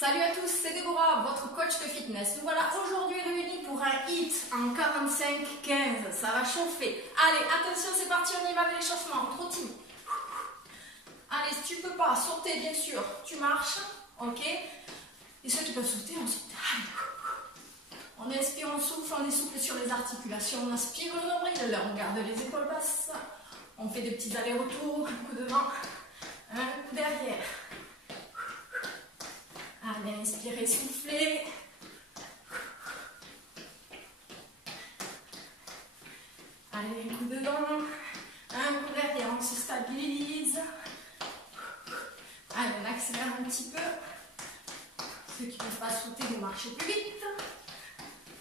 Salut à tous, c'est Déborah, votre coach de fitness. Nous voilà aujourd'hui réunis pour un hit en 45-15. Ça va chauffer. Allez, attention, c'est parti, on y va avec l'échauffement. On trottine. Allez, si tu peux pas sauter, bien sûr, tu marches. Ok. Et ceux qui peuvent sauter, on saute. Allez. On inspire, on souffle, on est souple sur les articulations. On inspire le nombril, là, on garde les épaules basses. On fait des petits allers-retours, un coup devant, un coup derrière. Allez, inspirez, soufflez. Allez, un coup devant, un coup derrière, on se stabilise. Allez, on accélère un petit peu. Ceux qui ne peuvent pas sauter, vous marchez plus vite.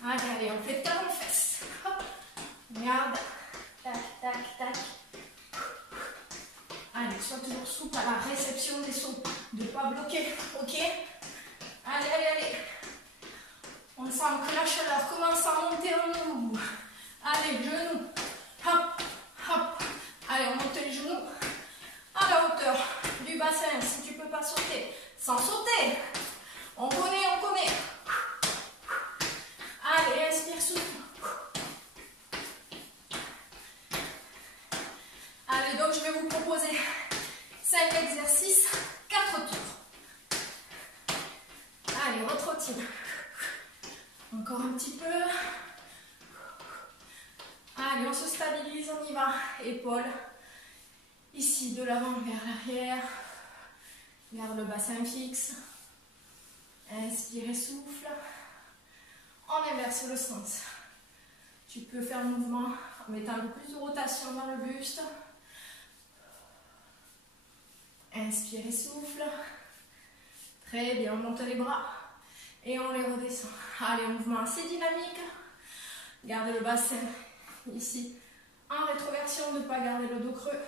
Allez, on fait talon fesses. Regarde. Tac, tac, tac. Allez, sois toujours souple à la réception des sauts. De ne pas bloquer, ok? Allez, allez, allez. On sent que la chaleur commence à monter en nous. Allez, genoux. Hop, hop. Allez, on monte les genoux à la hauteur du bassin. Si tu ne peux pas sauter, sans sauter. On connaît, on connaît. Allez, inspire, souffle. Allez, donc je vais vous proposer 5 exercices, 4 tours. Allez, retrottine. Encore un petit peu. Allez, on se stabilise, on y va. Épaules. Ici, de l'avant vers l'arrière. Garde le bassin fixe. Inspire et souffle. On inverse le sens. Tu peux faire le mouvement en mettant un peu plus de rotation dans le buste. Inspire et souffle. Très bien, on monte les bras et on les redescend. Allez, un mouvement assez dynamique. Gardez le bassin ici en rétroversion, ne pas garder le dos creux.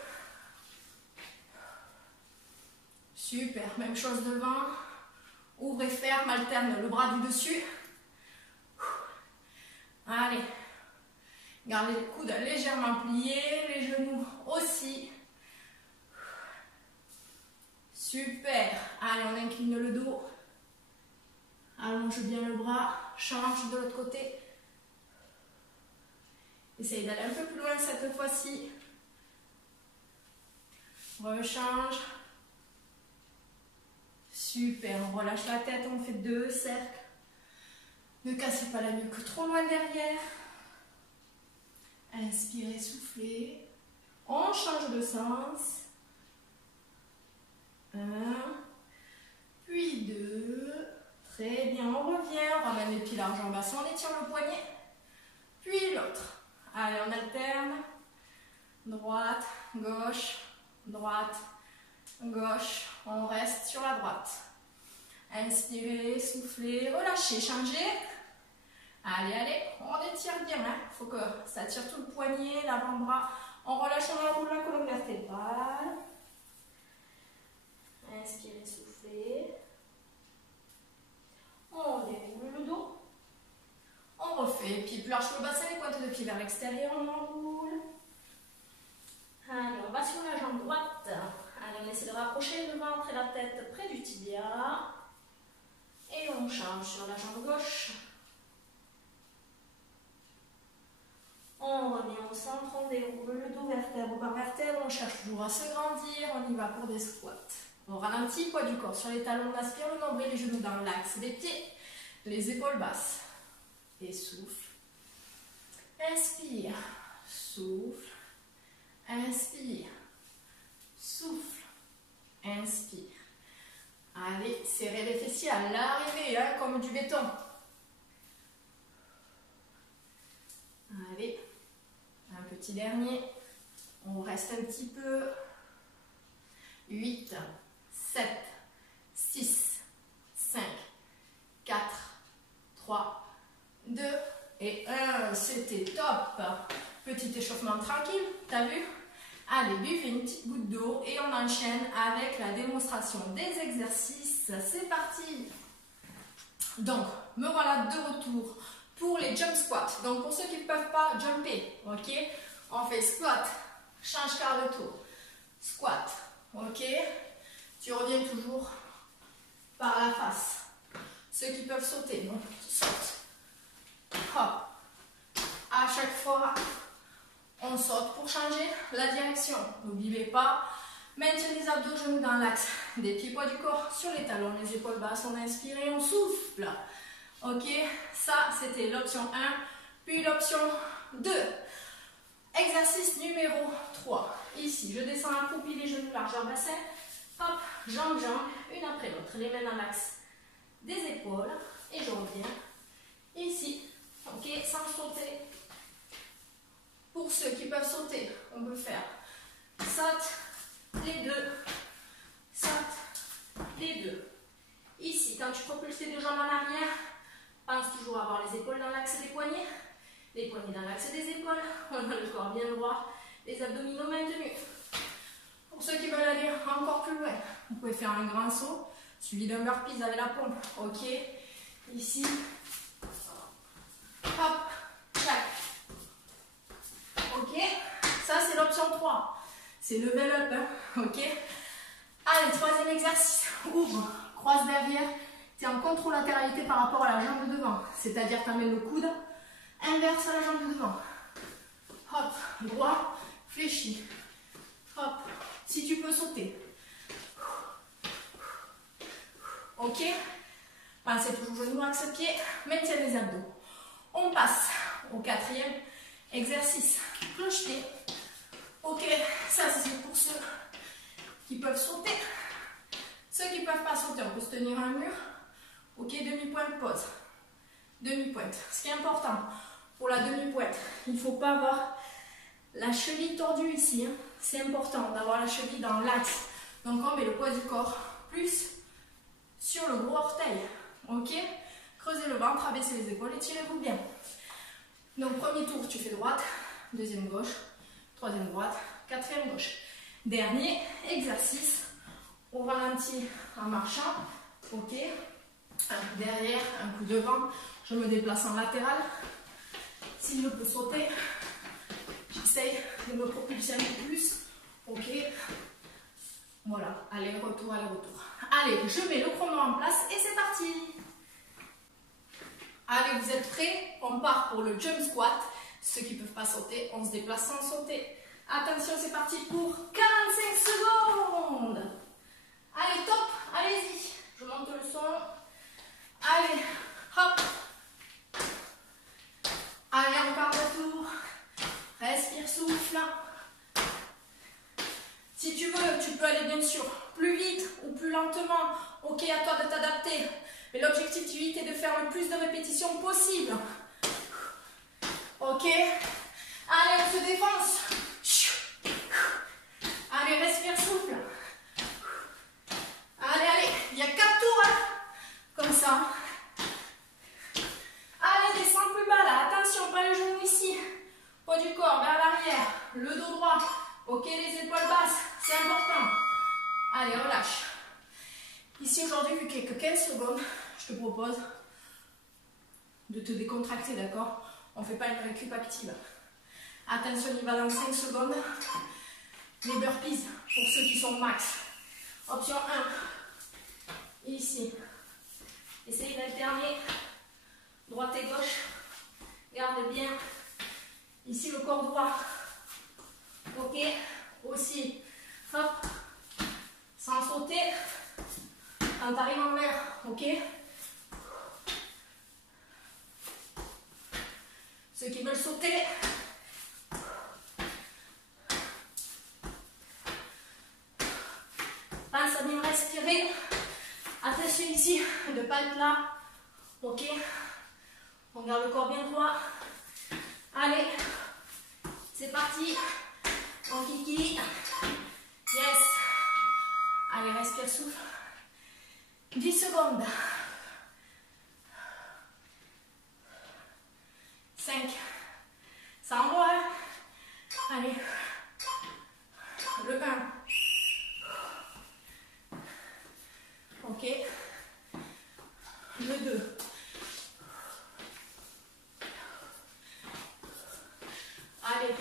Super, même chose devant. Ouvre et ferme, alterne le bras du dessus. Allez, gardez les coudes légèrement pliés, les genoux aussi. Super. Allez, on incline le dos. Allonge bien le bras. Change de l'autre côté. Essaye d'aller un peu plus loin cette fois-ci. Rechange. Super. On relâche la tête. On fait 2 cercles. Ne cassez pas la nuque trop loin derrière. Inspirez, soufflez. On change de sens. 1, puis 2, très bien, on revient, on ramène les pieds larges en bassin, on étire le poignet, puis l'autre. Allez, on alterne, droite, gauche, on reste sur la droite. Inspirez, soufflez, relâchez, changez. Allez, allez, on étire bien, il faut que ça tire tout le poignet, l'avant-bras, on relâche, on enroule la colonne vertébrale. Inspirez, soufflez. On déroule le dos. On refait. Pied plus large que le bassin, les pointes de pied vers l'extérieur, on enroule. Allez, on va sur la jambe droite. Allez, on essaie de rapprocher le ventre et la tête près du tibia. Et on change sur la jambe gauche. On revient au centre, on déroule le dos vertèbre par vertèbre. On cherche toujours à se grandir. On y va pour des squats. On ralentit, poids du corps sur les talons, on aspire le nombril, les genoux dans l'axe des pieds, les épaules basses. Et souffle. Inspire, souffle. Inspire, souffle. Inspire. Allez, serrez les fessiers à l'arrivée, hein, comme du béton. Allez, un petit dernier. On reste un petit peu. 8, 7, 6, 5, 4, 3, 2 et 1. C'était top. Petit échauffement tranquille, t'as vu? Allez, buvez une petite goutte d'eau et on enchaîne avec la démonstration des exercices. C'est parti. Donc, me voilà de retour pour les jump squats. Donc, pour ceux qui ne peuvent pas jumper, ok? On fait squat, change quart de tour. Squat. Ok, tu reviens toujours par la face. Ceux qui peuvent sauter, donc saute. Hop. À chaque fois, on saute pour changer la direction. N'oubliez pas, maintenez les abdos, genoux dans l'axe des pieds, poids du corps sur les talons, les épaules basses. On inspire et on souffle. Ok, ça c'était l'option 1, puis l'option 2. Exercice numéro 3. Ici, je descends accroupi, les genoux largeur bassin. Hop, jambes, une après l'autre. Les mains dans l'axe des épaules. Et je reviens ici. Ok, sans sauter. Pour ceux qui peuvent sauter, on peut faire saute les deux, saute les deux. Ici, quand tu propulses tes deux jambes en arrière, pense toujours à avoir les épaules dans l'axe des poignets, les poignets dans l'axe des épaules, on a le corps bien droit, les abdominaux maintenus. Pour ceux qui veulent aller encore plus loin, vous pouvez faire un grand saut, suivi d'un burpee avec la pompe. Ok, ici, hop, tac. Ok, ça c'est l'option 3. C'est level up, hein? Ok. Allez, troisième exercice. Ouvre, croise derrière. Tu es en contre-latéralité par rapport à la jambe de devant. C'est-à-dire tu amènes le coude inverse à la jambe de devant. Hop, droit, fléchi. Hop, si tu peux sauter. Ok. Pensez toujours genou, axe pied. Maintiens les abdos. On passe au quatrième exercice. Cloche-pied. Ok, ça c'est pour ceux qui peuvent sauter. Ceux qui ne peuvent pas sauter, on peut se tenir à un mur. Ok, demi-pointe, pause. Demi-pointe. Ce qui est important pour la demi-pointe, il ne faut pas avoir la cheville tordue ici. Hein. C'est important d'avoir la cheville dans l'axe. Donc on met le poids du corps plus sur le gros orteil. Ok, creusez le ventre, abaissez les épaules, étirez-vous bien. Donc premier tour, tu fais droite, deuxième gauche, troisième droite, quatrième gauche. Dernier exercice, au ralenti en marchant. Ok, un coup derrière, un coup devant. Je me déplace en latéral. Si je peux sauter, j'essaye de me propulser un peu plus. Ok, voilà, aller-retour, aller-retour. Allez, je mets le chrono en place et c'est parti. Allez, vous êtes prêts? On part pour le jump squat. Ceux qui ne peuvent pas sauter, on se déplace sans sauter. Attention, c'est parti pour 45 secondes. Allez, top, allez-y. Je monte le son. Allez, hop. Allez, encore retour. Respire, souffle. Si tu veux, tu peux aller bien sûr plus vite ou plus lentement. Ok, à toi de t'adapter. Mais l'objectif du 8 est de faire le plus de répétitions possible. Ok. Allez, on se défonce. Allez, respire, souffle. Allez, allez. Il y a 4 tours. Hein. Comme ça. Allez, descends plus bas là. Attention, pas les genoux ici. Poids du corps vers l'arrière. Le dos droit. Ok, les épaules basses. C'est important. Allez, relâche. Ici, aujourd'hui, vu qu'il n'y a que 15 secondes, je te propose de te décontracter, d'accord? On ne fait pas une récup active. Attention, il va dans 5 secondes. Les burpees, pour ceux qui sont max. Option 1. Ici. Essayez d'alterner droite et gauche. Garde bien. Ici, le corps droit. Ok. Aussi. Hop. Sans sauter. Quand tu arrives en l'air. Ok. Ceux qui veulent sauter. Pense à bien respirer. Attention ici de ne pas être là. Ok. On garde le corps bien droit. Allez. C'est parti. On kiki. Yes. Allez, respire, souffle. 10 secondes. 5. Ça envoie. Allez. Le 1. Ok. Le 2. Allez.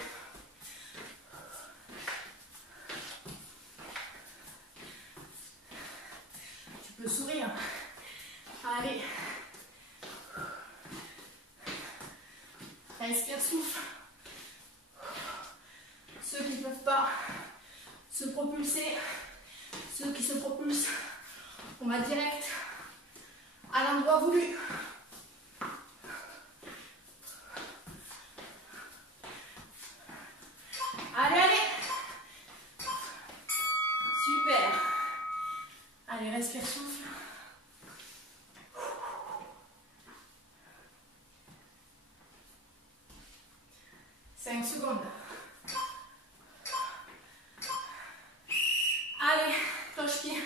Tu peux sourire. Allez. respire, souffle. Ceux qui ne peuvent pas se propulser, ceux qui se propulsent, on va direct à l'endroit voulu. Allez, allez. Super. Allez, respire, souffle. 5 secondes. Allez, cloche-pied.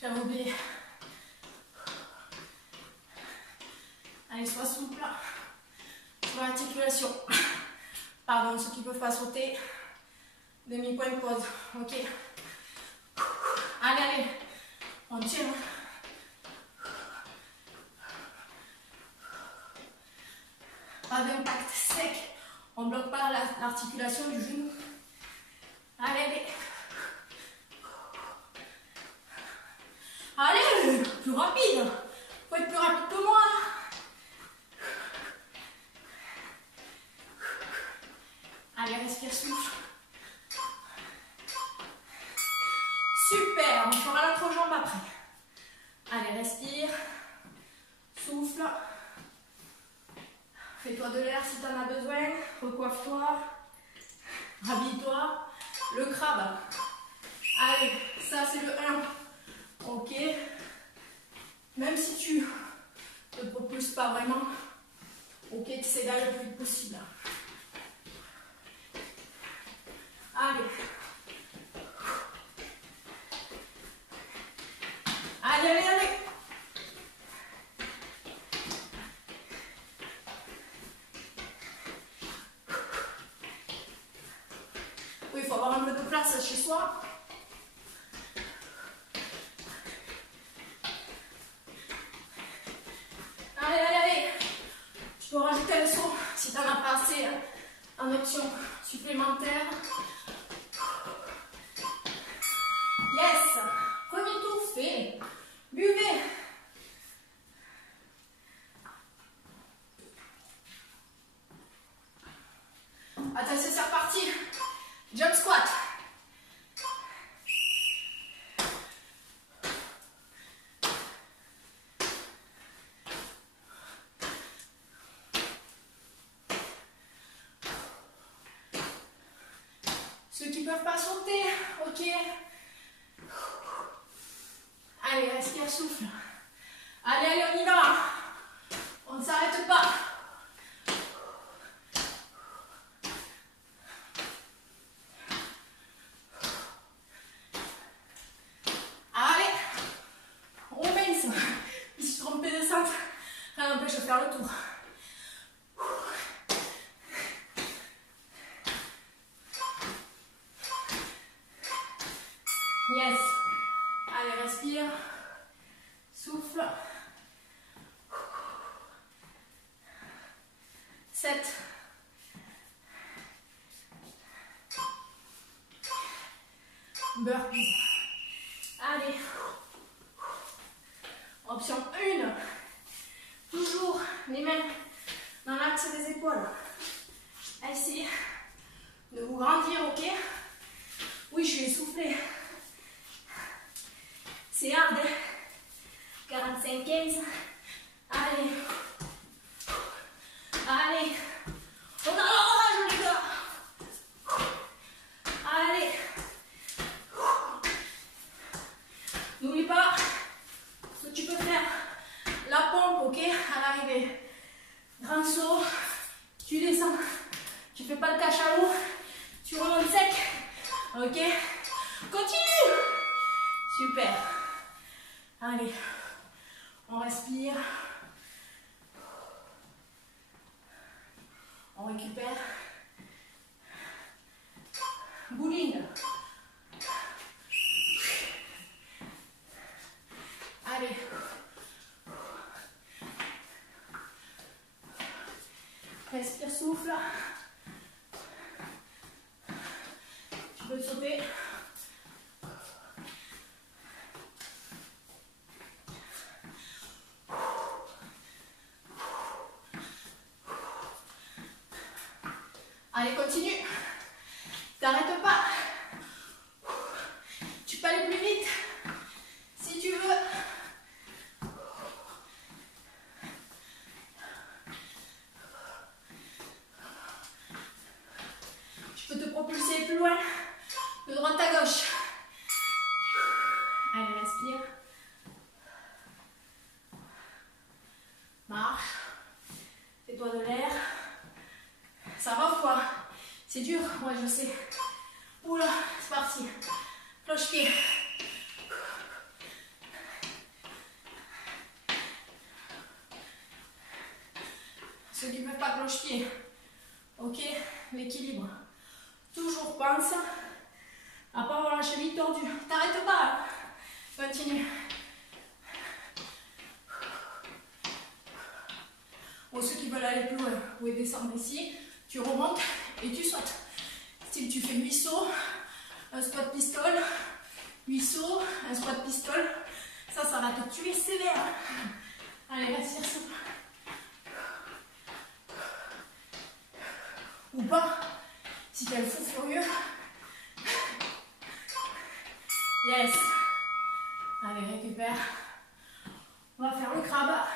J'avais oublié. Allez, sois souple. Sur l'articulation. Pardon, ceux qui ne peuvent pas sauter. Demi-point de pause. Ok. Allez, allez. On tire. Pas d'impact sec. On ne bloque pas l'articulation du genou. Allez, allez. Allez, plus rapide. Faut être plus rapide que moi. Allez, respire, souffle. Super, on fera l'autre jambe après. Allez, respire. Souffle. Fais-toi de l'air si tu en as besoin. Recoiffe-toi. Rhabille-toi. Le crabe. Allez, ça c'est le 1. Ok. Même si tu ne te propulses pas vraiment, ok, tu essaies d'aller le plus vite possible. Allez. Allez, allez, allez. Oui, il faut avoir un peu de place chez soi. Allez, allez, allez. Tu peux rajouter un saut si tu n'en as pas assez en option supplémentaire. Yes. Premier tour fait. Buvez. Attention, c'est reparti. Jump squat. Ceux qui ne peuvent pas sauter, ok. Allez, respire, souffle. Allez, allez, on y va. On ne s'arrête pas. Allez, on baisse. Je me suis trompée de centre. Ça m'empêche de faire le tour. Yes. Allez, respire. Souffle. 7. Burpees. Allez. Option 1. Toujours les mains dans l'axe des épaules. Essayez de vous grandir, ok? Oui, je suis essoufflée. C'est hard. 45-15. Allez. Allez. On a l'orage, les gars. Allez. N'oublie pas que tu peux faire la pompe, ok? À l'arrivée. Grand saut. Tu descends. Tu fais pas le cachalot. Tu remontes sec. Ok? Continue. Super. Allez. On respire. On récupère. Bowling. Allez. Respire, souffle. Tu peux sauter. Allez, continue. T'arrêtes pas. Tu peux aller plus vite si tu veux. Tu peux te propulser plus loin, de droite à gauche. Allez, respire. Marche. Fais-toi de l'air. Ça va ou quoi? C'est dur? Ouais, je sais. Oula, c'est parti. Cloche-pied. Ceux qui ne peuvent pas cloche-pied. Ok, l'équilibre. Toujours pense à ne pas avoir la cheville tordue. T'arrêtes pas. Continue. Pour ceux qui veulent aller plus loin, vous pouvez descendre ici. Tu remontes et tu sautes. Style, tu fais 8 sauts, un squat pistol, 8 sauts, un squat pistol. Ça va te tuer sévère. Allez, respire souple. Ou pas, si t'es le fou furieux. Yes. Allez, récupère. On va faire le crabe.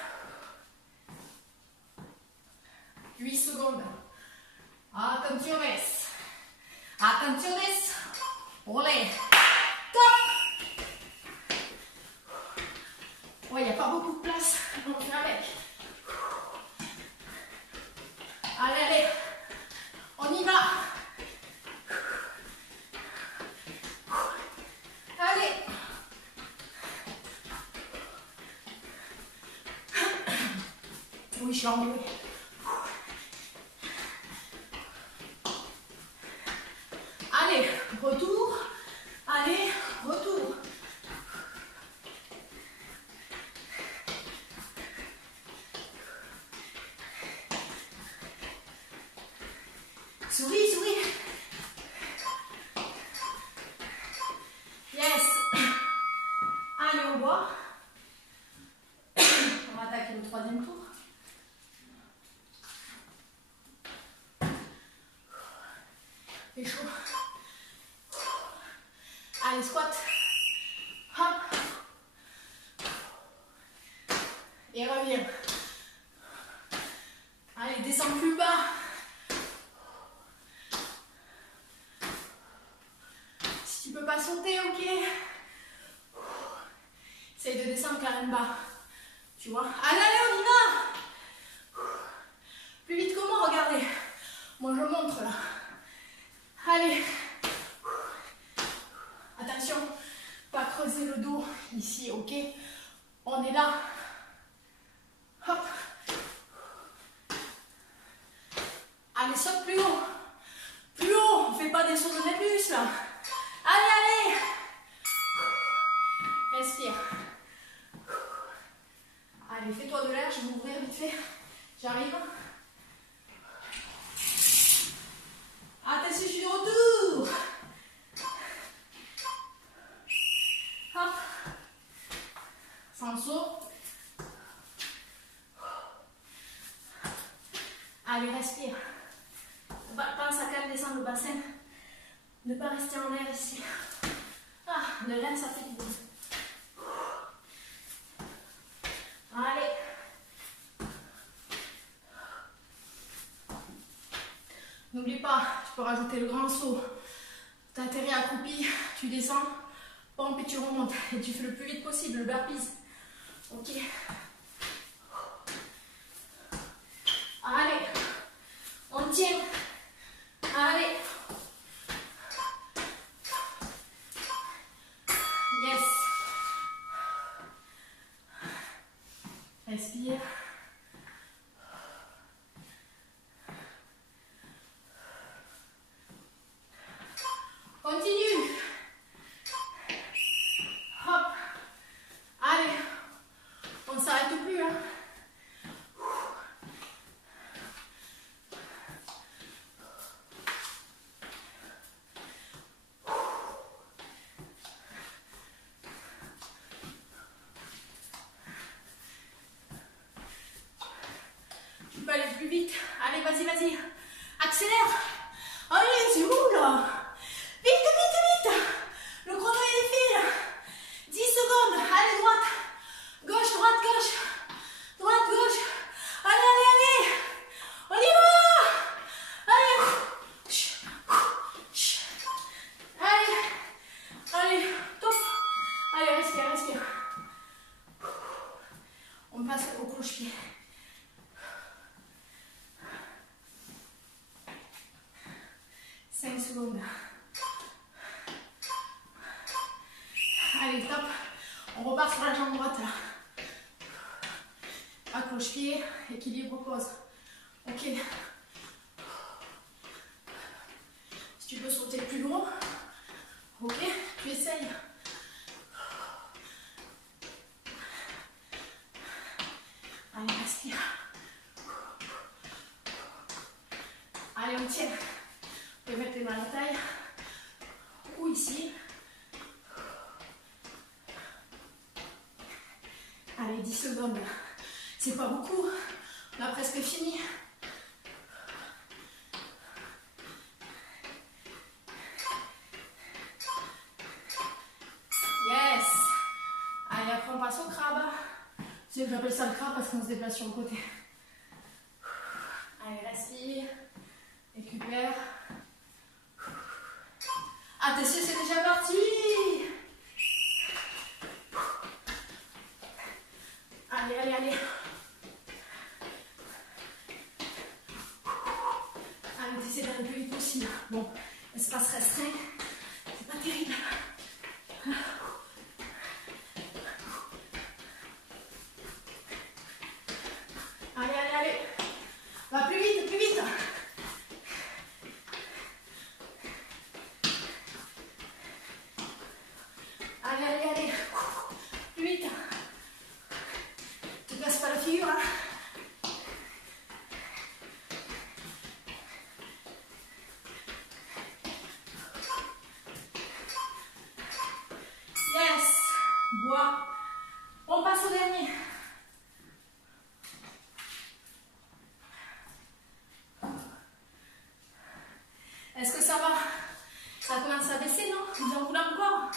8 secondes. Attentiones. Attentiones. Olé. Top. Ouais, il n'y a pas beaucoup de place. On fait avec. Allez, allez. On y va. Allez. Oui, je suis enrouée. Allez, retour. Allez, retour. Souris, souris. Yes. Allez, on voit. On va attaquer le troisième tour. C'est chaud. Allez, squat. Hop. Et reviens. Allez, descends plus bas. Si tu peux pas sauter, ok. Essaye de descendre quand même bas. Tu vois? Allez, allez, on y va. Plus vite que moi, regardez. Moi, je montre là. Allez. Attention, pas creuser le dos ici, ok? On est là. Hop. Allez, saute plus haut. Plus haut, on ne fait pas des sauts de nébus là. Allez, allez. Respire. Allez, fais-toi de l'air, je vais ouvrir vite fait. J'arrive. Attention, je suis de retour. Hop. Sans saut. Allez, respire. Pense à quand descendre le bassin. Ne pas rester en l'air ici. Ah, de l'air, ça fait du bien. Allez. N'oublie pas, tu peux rajouter le grand saut. Tu atterris accroupi, tu descends, pompe et tu remontes. Et tu fais le plus vite possible, le burpees. Ok. Allez. On tient. Allez. Yes. Respire. Continue. Hop. Allez. On ne s'arrête plus. Hein. Tu peux aller plus vite. Allez, vas-y, vas-y. Accélère. Vite, vite, vite. Le chrono il file. 10 secondes. Allez, droite. Gauche, droite, gauche. Droite, gauche. Allez, allez, allez. On y va. Allez. Allez. Allez. Top. Allez, respire, respire. On passe au cloche-pied. 5 secondes. Allez, top. On repart sur la jambe droite là. Accroche-pied, équilibre, pause. Ok. Si tu peux sauter plus loin, ok, tu essayes. Allez, respire. Allez, on tient. Vous pouvez mettre les mains à la taille. Ou ici. Allez, 10 secondes. C'est pas beaucoup. On a presque fini. Yes. Allez, après on passe au crabe. C'est que j'appelle ça le crabe parce qu'on se déplace sur le côté. Allez, respire. Récupère. Attention, c'est déjà parti. Allez, allez, allez. Allez, on essaie d'aller le plus vite possible. Bon, espace restreint, c'est pas terrible. Allez, allez, allez. Va plus vite, plus vite. Allez, allez, allez. Plus vite. Ne te casse pas la figure. Hein. Yes. Bois. On passe au dernier. Est-ce que ça va? Ça commence à baisser, non? Vous en voulez encore?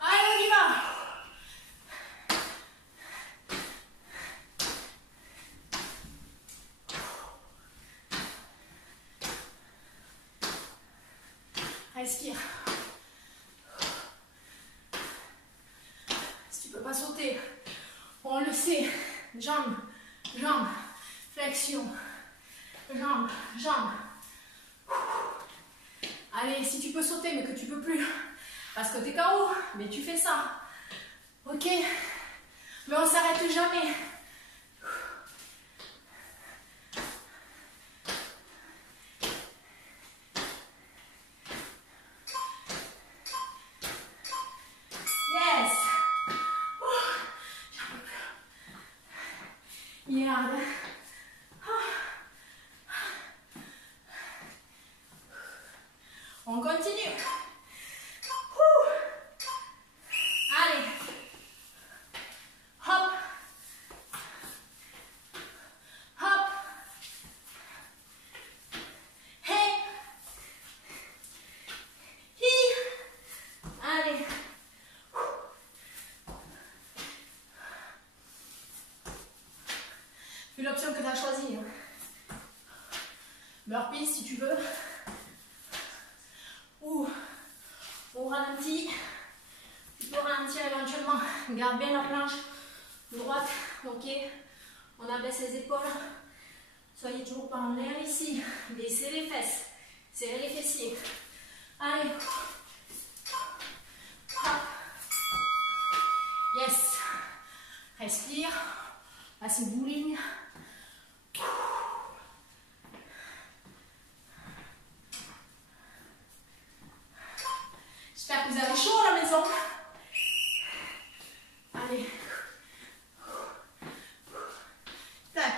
Allez, on y va! Respire. Si tu ne peux pas sauter, on le sait. Jambes, jambes, flexion. Jambes, jambes. Allez, si tu peux sauter mais que tu ne peux plus, parce que tu es KO, mais tu fais ça. Ok? Mais on ne s'arrête jamais. Yes! J'en peux plus. Regarde. On continue. Allez. Hop. Hop. Hey. Hi. Allez. Fais l'option que tu as choisie. Burpees si tu veux. Ou au ralenti. Tu peux ralentir éventuellement. Garde bien la planche droite. Ok. On abaisse les épaules. Soyez toujours pas en l'air ici. Baissez les fesses. Serrez les fessiers. Allez. Hop. Yes. Respire. Là c'est bowling. J'espère que vous avez chaud à la maison. Allez. Tac.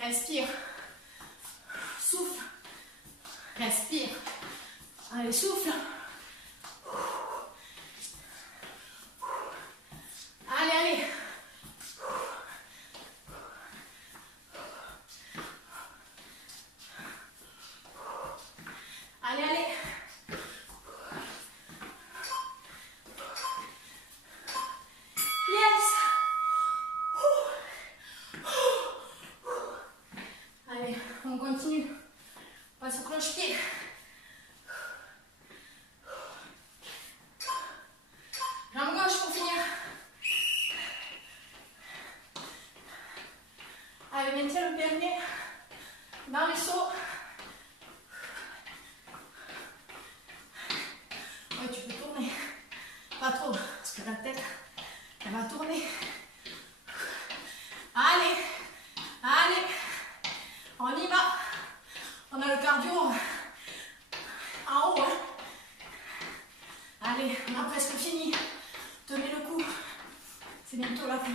Respire. Souffle. Respire. Allez, souffle. Passe au cloche-pied. Jambe gauche pour finir. Allez, maintiens le dernier dans les sauts. Ouais, tu peux tourner. Pas trop, parce que la tête, elle va tourner. Allez, allez, on y va. On a le cardio en haut. Hein. Allez, on a presque fini. Tenez le coup. C'est bientôt la fin.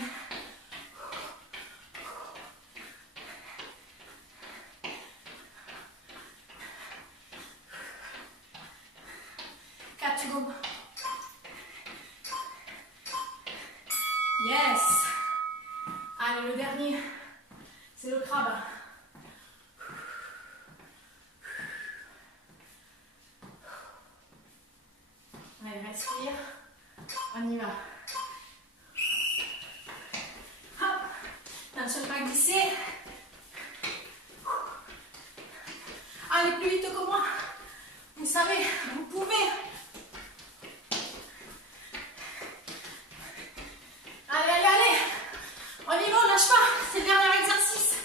Secondes. Yes. Allez, le dernier, c'est le crabe. Allez, respire. On y va. Hop. Attention de ne pas glisser. Allez, plus vite que moi. Vous savez, vous pouvez. Allez, allez, allez. On y va, on lâche pas. C'est le dernier exercice.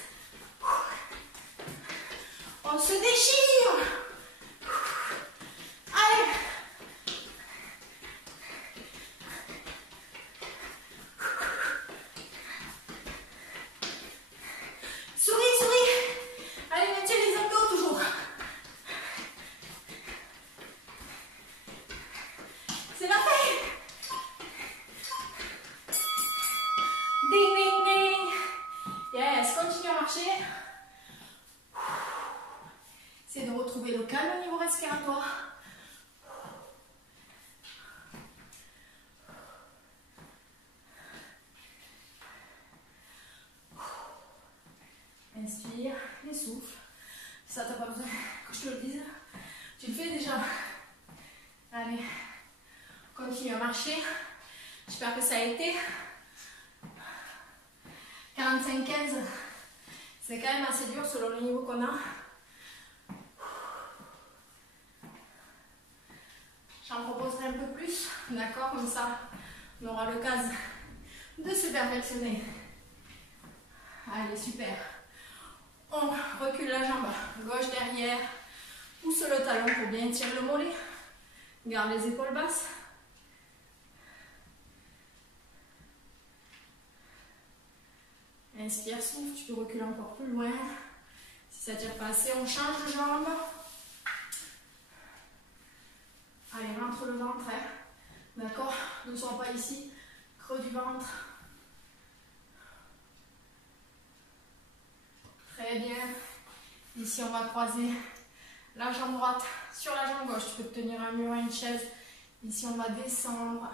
On se déchire. Allez. Souris, souris. Allez, mettez les abdos toujours. C'est parfait. Ding, ding, ding. Yes, continue à marcher. C'est de retrouver le calme au niveau respiratoire. Inspire et souffle. Ça, t'as pas besoin que je te le dise. Tu le fais déjà. Allez, continue à marcher. J'espère que ça a été. 45-15. C'est quand même assez dur selon le niveau qu'on a. J'en proposerai un peu plus. D'accord, comme ça, on aura l'occasion de se perfectionner. Allez, super. On recule la jambe gauche derrière. Pousse le talon pour bien tirer le mollet. Garde les épaules basses. Inspire, souffle. Tu peux reculer encore plus loin. Si ça ne tire pas assez, on change de jambe. Allez, rentre le ventre. Hein. D'accord? Ne sois pas ici. Creux du ventre. Très bien. Ici, on va croiser la jambe droite sur la jambe gauche. Tu peux te tenir un mur, une chaise. Ici, on va descendre.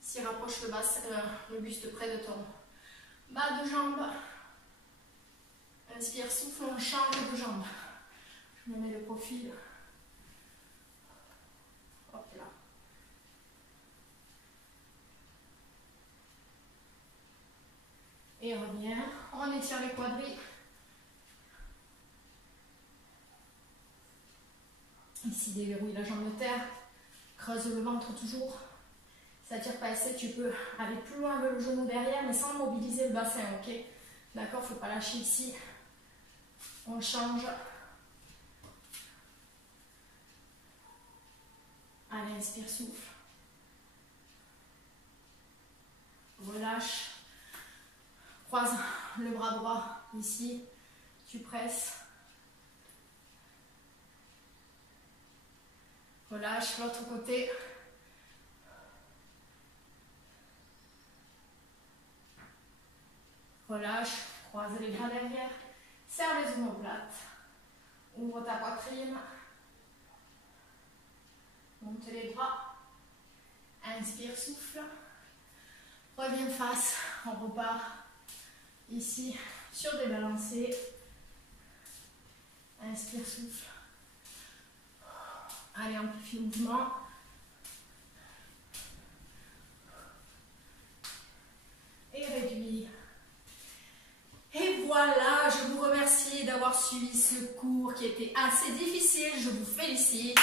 Ici, rapproche le buste près de ton bas de jambe. Inspire, souffle, on change de jambe. Je me mets le profil. Hop là. Et reviens. On étire les quadris. Ici, déverrouille la jambe de terre. Creuse le ventre toujours. Si ça ne tire pas assez, tu peux aller plus loin avec le genou derrière, mais sans mobiliser le bassin, ok? D'accord, il ne faut pas lâcher ici. On change. Allez, inspire, souffle. Relâche. Croise le bras droit ici. Tu presses. Relâche l'autre côté. Relâche, croise les bras derrière. Serre les omoplates. Ouvre ta poitrine. Monte les bras. Inspire, souffle. Reviens face. On repart ici sur des balancés. Inspire, souffle. Allez, amplifie le mouvement. Et réduis. Et voilà, je vous remercie d'avoir d'avoir suivi ce cours qui était assez difficile. Je vous félicite.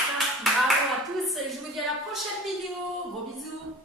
Bravo à tous et je vous dis à la prochaine vidéo. Gros bisous.